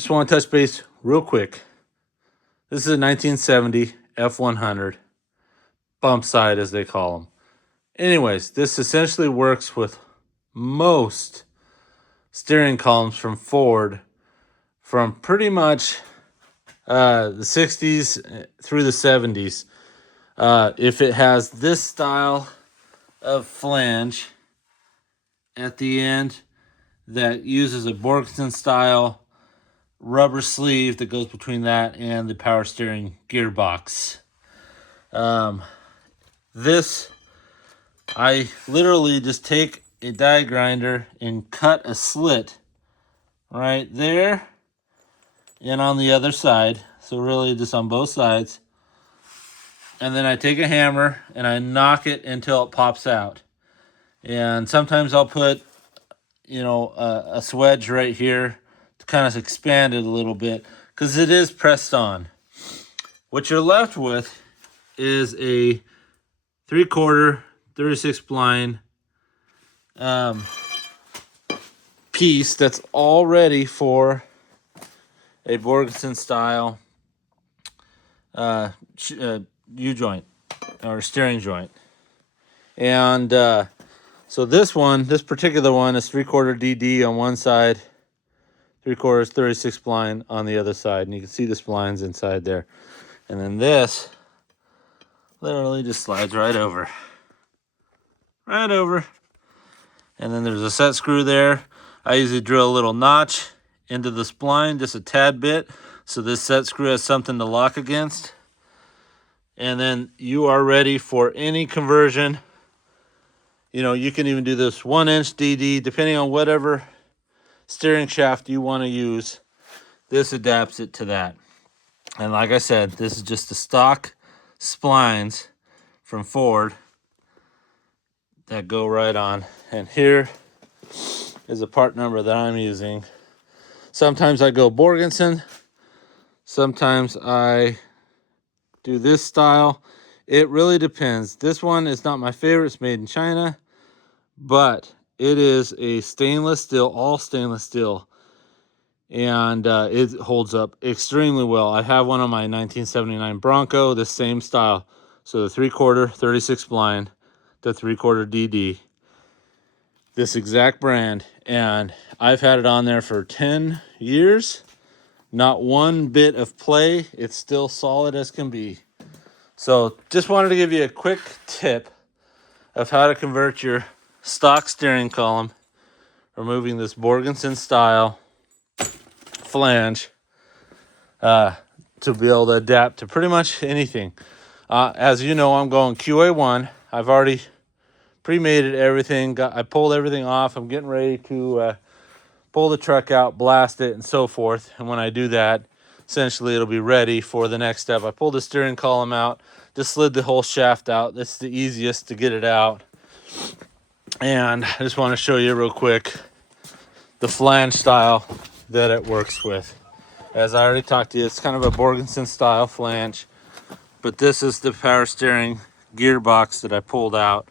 Just want to touch base real quick. This is a 1970 F100 bump side, as they call them. Anyways, this essentially works with most steering columns from Ford from pretty much the 60s through the 70s. If it has this style of flange at the end that uses a Borgson style rubber sleeve that goes between that and the power steering gearbox. This, I literally just take a die grinder and cut a slit right there and on the other side. So really just on both sides. And then I take a hammer and I knock it until it pops out. And sometimes I'll put, a swedge right here to kind of expand it a little bit because it is pressed on. What you're left with is a 3/4 36 spline piece that's all ready for a Borgson style U-joint or steering joint. And so this particular one is 3/4 DD on one side, 3/4 36 spline on the other side. And you can see the splines inside there. And then this literally just slides right over. Right over. And then there's a set screw there. I usually drill a little notch into the spline, just a tad bit, so this set screw has something to lock against. And then you are ready for any conversion. You can even do this 1-inch DD, depending on whatever steering shaft you want to use. This adapts it to that. And like I said, this is just the stock splines from Ford that go right on. And here is a part number that I'm using. Sometimes I go Borgson. Sometimes I do this style. It really depends. This one is not my favorite. It's made in China, but it is a stainless steel, all stainless steel, and it holds up extremely well. I have one on my 1979 Bronco, the same style. So the 3/4 36 spline, the 3/4 DD, this exact brand, and I've had it on there for 10 years. Not one bit of play. It's still solid as can be. So just wanted to give you a quick tip of how to convert your stock steering column, removing this Borgson style flange to be able to adapt to pretty much anything. As you know, I'm going QA1. I've already pre-mated everything. I pulled everything off. I'm getting ready to pull the truck out, blast it, and so forth. And when I do that, essentially it'll be ready for the next step. I pulled the steering column out, just slid the whole shaft out. That's the easiest to get it out. And I just want to show you real quick the flange style that it works with. As I already talked to you, it's kind of a Borgson style flange, but this is the power steering gearbox that I pulled out